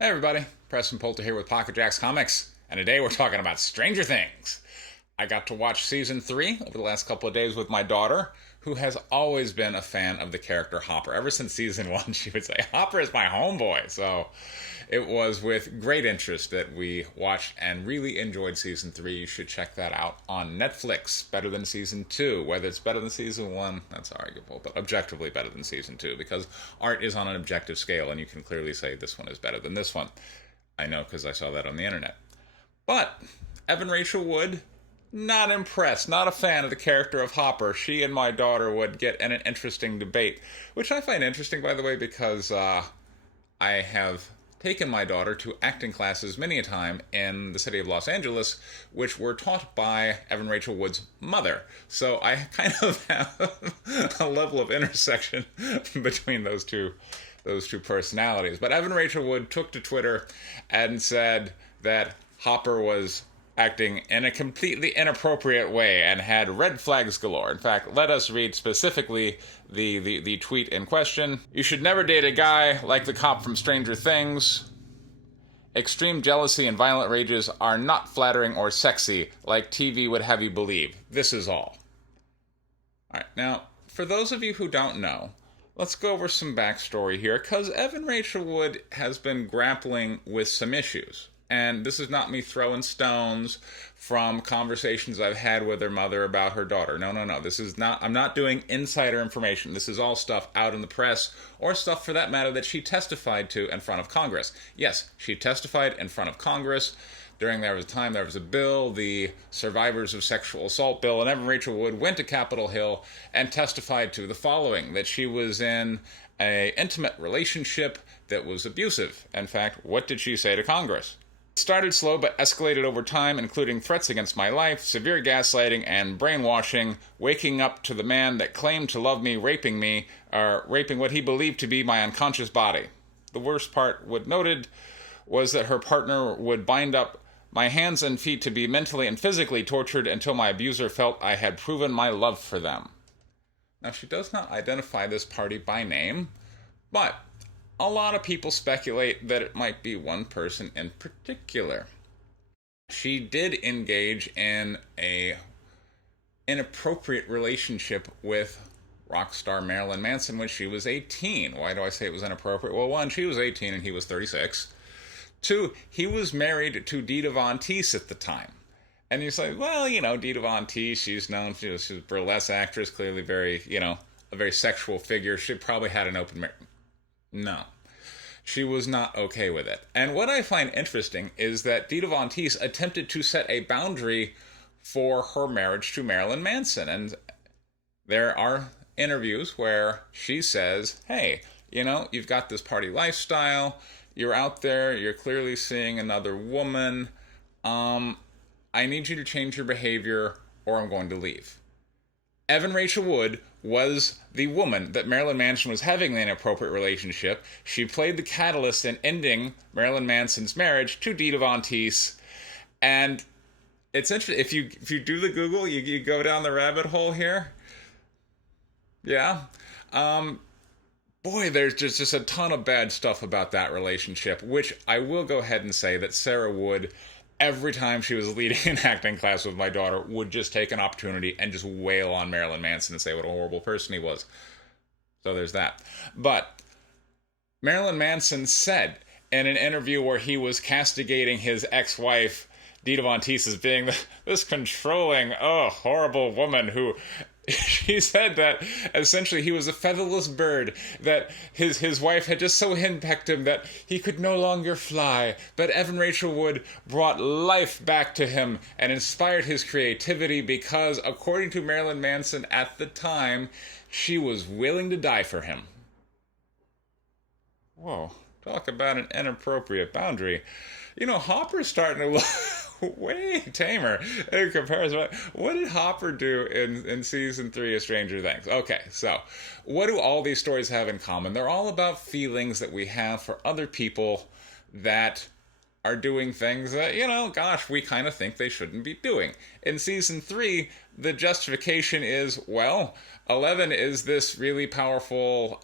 Hey everybody, Preston Poulter here with Pocket Jacks Comics, and today we're talking about Stranger Things. I got to watch season 3 over the last couple of days with my daughter, who has always been a fan of the character Hopper. Ever since season 1, she would say, Hopper is my homeboy. So it was with great interest that we watched and really enjoyed season 3. You should check that out on Netflix. Better than season 2. Whether it's better than season 1, that's arguable, but objectively better than season 2 because art is on an objective scale, and you can clearly say this one is better than this one. I know because I saw that on the internet. But Evan Rachel Wood, not impressed, not a fan of the character of Hopper. She and my daughter would get in an interesting debate, which I find interesting, by the way, because I have taken my daughter to acting classes many a time in the city of Los Angeles, which were taught by Evan Rachel Wood's mother. So I kind of have a level of intersection between those two personalities. But Evan Rachel Wood took to Twitter and said that Hopper was acting in a completely inappropriate way and had red flags galore. In fact, let us read specifically the tweet in question. You should never date a guy like the cop from Stranger Things. Extreme jealousy and violent rages are not flattering or sexy like TV would have you believe. This is all. Alright, now, for those of you who don't know, let's go over some backstory here, because Evan Rachel Wood has been grappling with some issues. And this is not me throwing stones from conversations I've had with her mother about her daughter. No. This is not, I'm not doing insider information. This is all stuff out in the press, or stuff for that matter that she testified to in front of Congress. Yes, she testified in front of Congress. There was a bill, the Survivors of Sexual Assault bill, and Evan Rachel Wood went to Capitol Hill and testified to the following: that she was in an intimate relationship that was abusive. In fact, what did she say to Congress? It started slow but escalated over time, including threats against my life, severe gaslighting and brainwashing, waking up to the man that claimed to love me, or raping what he believed to be my unconscious body. The worst part, Wood noted, was that her partner would bind up my hands and feet to be mentally and physically tortured until my abuser felt I had proven my love for them. Now, she does not identify this party by name, but a lot of people speculate that it might be one person in particular. She did engage in a inappropriate relationship with rock star Marilyn Manson when she was 18. Why do I say it was inappropriate? Well, one, she was 18 and he was 36. Two, he was married to Dita Von Teese at the time. And you say, well, Dita Von Teese, she's known, she's a burlesque actress, clearly very, a very sexual figure. She probably had an open marriage. No. She was not okay with it. And what I find interesting is that Dita Von Teese attempted to set a boundary for her marriage to Marilyn Manson. And there are interviews where she says, hey, you've got this party lifestyle, you're out there, you're clearly seeing another woman, I need you to change your behavior or I'm going to leave. Evan Rachel Wood was the woman that Marilyn Manson was having an inappropriate relationship. She played the catalyst in ending Marilyn Manson's marriage to Dita Von Teese. And it's interesting, if you do the Google, you go down the rabbit hole here. Yeah. Boy, there's just a ton of bad stuff about that relationship, which I will go ahead and say that Sarah Wood, every time she was leading an acting class with my daughter, would just take an opportunity and just wail on Marilyn Manson and say what a horrible person he was. So there's that. But Marilyn Manson said in an interview where he was castigating his ex-wife, Dita Von Teese, as being this controlling, horrible woman who... She said that essentially he was a featherless bird, that his wife had just so henpecked him that he could no longer fly. But Evan Rachel Wood brought life back to him and inspired his creativity because, according to Marilyn Manson at the time, she was willing to die for him. Whoa, talk about an inappropriate boundary. Hopper's starting to look way tamer in comparison. What did Hopper do in season 3 of Stranger Things? Okay, so what do all these stories have in common? They're all about feelings that we have for other people that are doing things that, we kind of think they shouldn't be doing. In season 3, the justification is, well, Eleven is this really powerful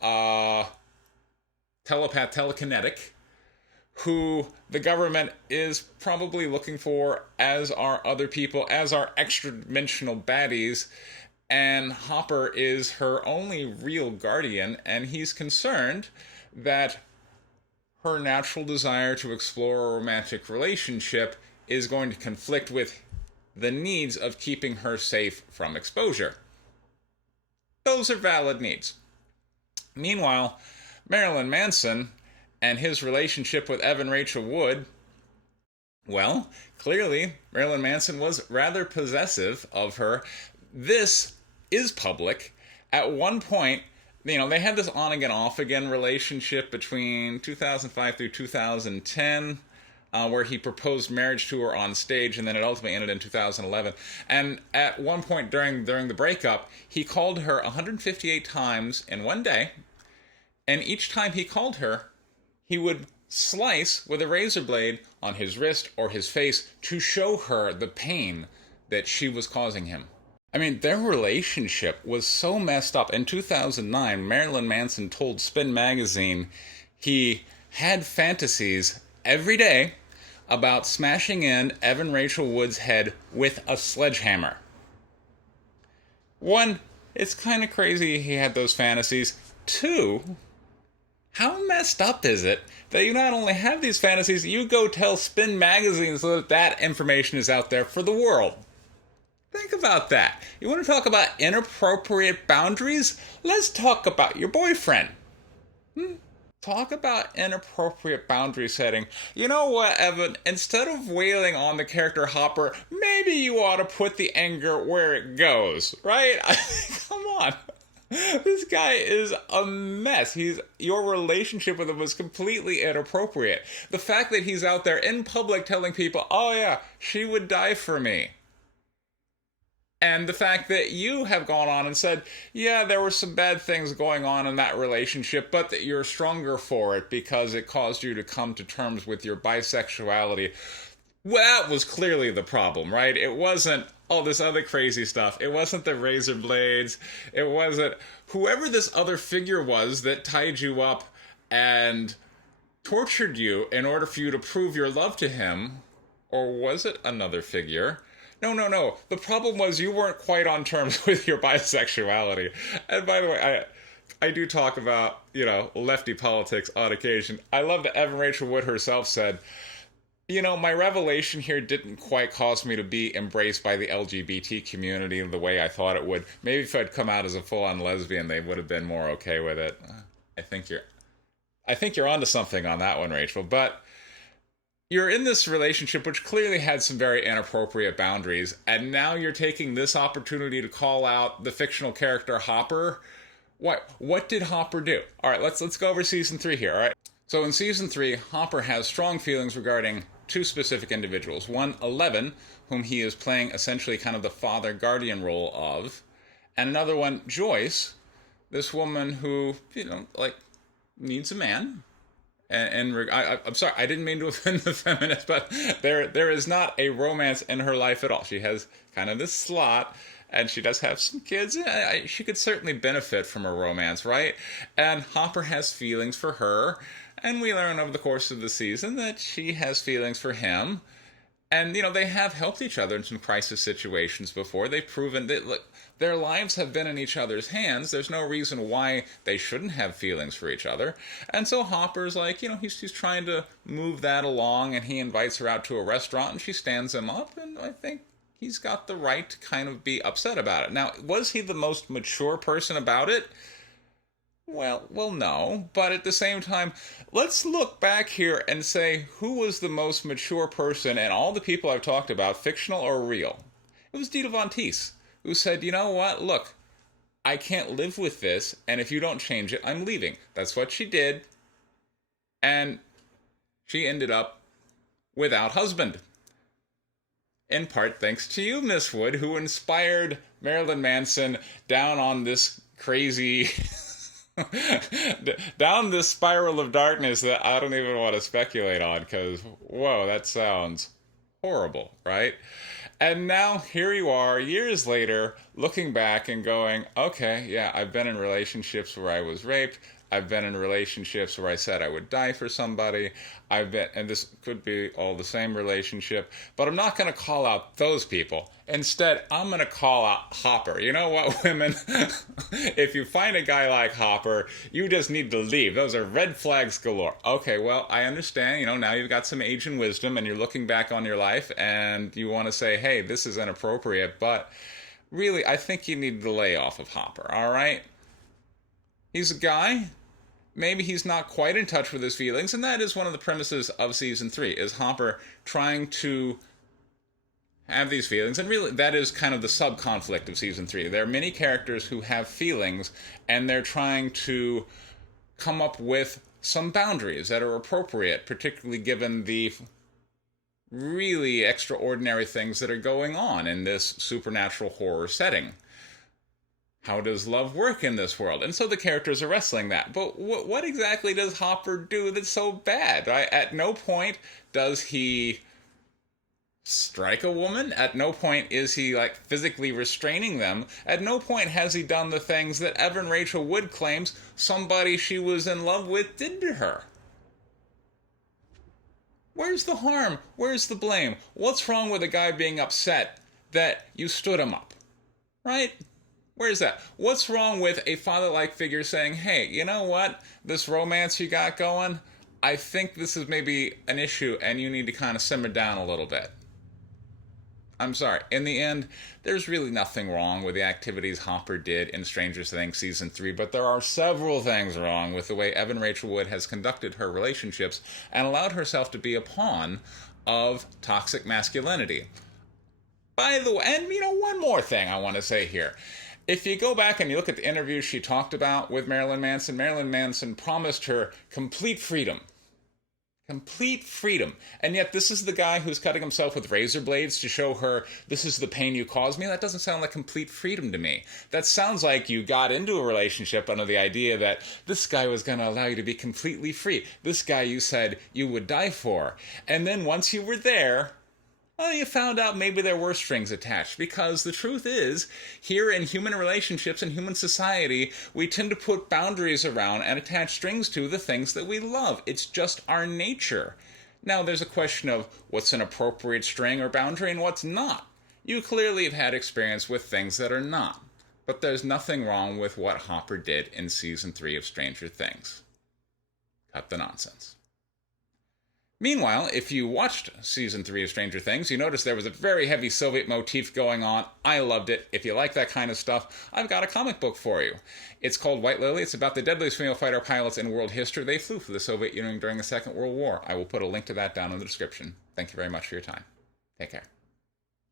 telekinetic, who the government is probably looking for, as are other people, as are extra-dimensional baddies. And Hopper is her only real guardian, and he's concerned that her natural desire to explore a romantic relationship is going to conflict with the needs of keeping her safe from exposure. Those are valid needs. Meanwhile, Marilyn Manson and his relationship with Evan Rachel Wood, well, clearly Marilyn Manson was rather possessive of her. This is public. At one point, they had this on again, off again relationship between 2005 through 2010, where he proposed marriage to her on stage, and then it ultimately ended in 2011. And at one point during the breakup, he called her 158 times in one day, and each time he called her, he would slice with a razor blade on his wrist or his face to show her the pain that she was causing him. I mean, their relationship was so messed up. In 2009, Marilyn Manson told Spin magazine he had fantasies every day about smashing in Evan Rachel Wood's head with a sledgehammer. One, it's kind of crazy he had those fantasies. Two, how messed up is it that you not only have these fantasies, you go tell Spin magazine so that information is out there for the world? Think about that. You want to talk about inappropriate boundaries? Let's talk about your boyfriend. Talk about inappropriate boundary setting. You know what, Evan? Instead of wailing on the character Hopper, maybe you ought to put the anger where it goes, right? Come on. This guy is a mess. Your relationship with him was completely inappropriate. The fact that he's out there in public telling people, oh yeah, she would die for me. And the fact that you have gone on and said, yeah, there were some bad things going on in that relationship, but that you're stronger for it because it caused you to come to terms with your bisexuality. Well, that was clearly the problem, right? It wasn't all this other crazy stuff. It wasn't the razor blades. It wasn't whoever this other figure was that tied you up and tortured you in order for you to prove your love to him. Or was it another figure? No. The problem was you weren't quite on terms with your bisexuality. And by the way, I do talk about, lefty politics on occasion. I love that Evan Rachel Wood herself said, my revelation here didn't quite cause me to be embraced by the LGBT community the way I thought it would. Maybe if I'd come out as a full-on lesbian, they would have been more okay with it. I think you're onto something on that one, Rachel. But you're in this relationship which clearly had some very inappropriate boundaries, and now you're taking this opportunity to call out the fictional character Hopper. What did Hopper do? All right, let's go over season 3 here, all right? So in season 3, Hopper has strong feelings regarding two specific individuals. One, 11, whom he is playing essentially kind of the father-guardian role of, and another one, Joyce, this woman who, needs a man. And I'm sorry, I didn't mean to offend the feminists, but there is not a romance in her life at all. She has kind of this slot, and she does have some kids. She could certainly benefit from a romance, right? And Hopper has feelings for her, and we learn over the course of the season that she has feelings for him. And, they have helped each other in some crisis situations before. They've proven that, look, their lives have been in each other's hands. There's no reason why they shouldn't have feelings for each other. And so Hopper's like, he's trying to move that along, and he invites her out to a restaurant, and she stands him up, and I think he's got the right to kind of be upset about it. Now, was he the most mature person about it? Well, no, but at the same time, let's look back here and say who was the most mature person and all the people I've talked about, fictional or real. It was Dita Von Teese, who said, you know what, look, I can't live with this, and if you don't change it, I'm leaving. That's what she did, and she ended up without husband. In part thanks to you, Miss Wood, who inspired Marilyn Manson down on this crazy... down this spiral of darkness that I don't even want to speculate on, because, whoa, that sounds horrible, right? And now here you are, years later, looking back and going, okay, yeah, I've been in relationships where I was raped, I've been in relationships where I said I would die for somebody. I've been, and this could be all the same relationship, but I'm not going to call out those people. Instead, I'm going to call out Hopper. You know what, women? If you find a guy like Hopper, you just need to leave. Those are red flags galore. Okay, well, I understand. Now you've got some age and wisdom and you're looking back on your life and you want to say, hey, this is inappropriate, but really, I think you need to lay off of Hopper, all right? He's a guy. Maybe he's not quite in touch with his feelings, and that is one of the premises of season 3, is Hopper trying to have these feelings, and really that is kind of the sub-conflict of season 3. There are many characters who have feelings, and they're trying to come up with some boundaries that are appropriate, particularly given the really extraordinary things that are going on in this supernatural horror setting. How does love work in this world? And so the characters are wrestling that. But what exactly does Hopper do that's so bad? Right? At no point does he strike a woman. At no point is he physically restraining them. At no point has he done the things that Evan Rachel Wood claims somebody she was in love with did to her. Where's the harm? Where's the blame? What's wrong with a guy being upset that you stood him up? Right? Where's that? What's wrong with a father-like figure saying, hey, you know what? This romance you got going, I think this is maybe an issue and you need to kind of simmer down a little bit. I'm sorry. In the end, there's really nothing wrong with the activities Hopper did in Stranger Things Season 3, but there are several things wrong with the way Evan Rachel Wood has conducted her relationships and allowed herself to be a pawn of toxic masculinity. By the way, and one more thing I want to say here. If you go back and you look at the interviews she talked about with Marilyn Manson promised her complete freedom. Complete freedom. And yet this is the guy who's cutting himself with razor blades to show her, this is the pain you caused me? That doesn't sound like complete freedom to me. That sounds like you got into a relationship under the idea that this guy was going to allow you to be completely free. This guy you said you would die for. And then once you were there, well, you found out maybe there were strings attached, because the truth is, here in human relationships and human society, we tend to put boundaries around and attach strings to the things that we love. It's just our nature. Now, there's a question of what's an appropriate string or boundary and what's not. You clearly have had experience with things that are not. But there's nothing wrong with what Hopper did in Season 3 of Stranger Things. Cut the nonsense. Meanwhile, if you watched Season 3 of Stranger Things, you noticed there was a very heavy Soviet motif going on. I loved it. If you like that kind of stuff, I've got a comic book for you. It's called White Lily. It's about the deadliest female fighter pilots in world history. They flew for the Soviet Union during the Second World War. I will put a link to that down in the description. Thank you very much for your time. Take care.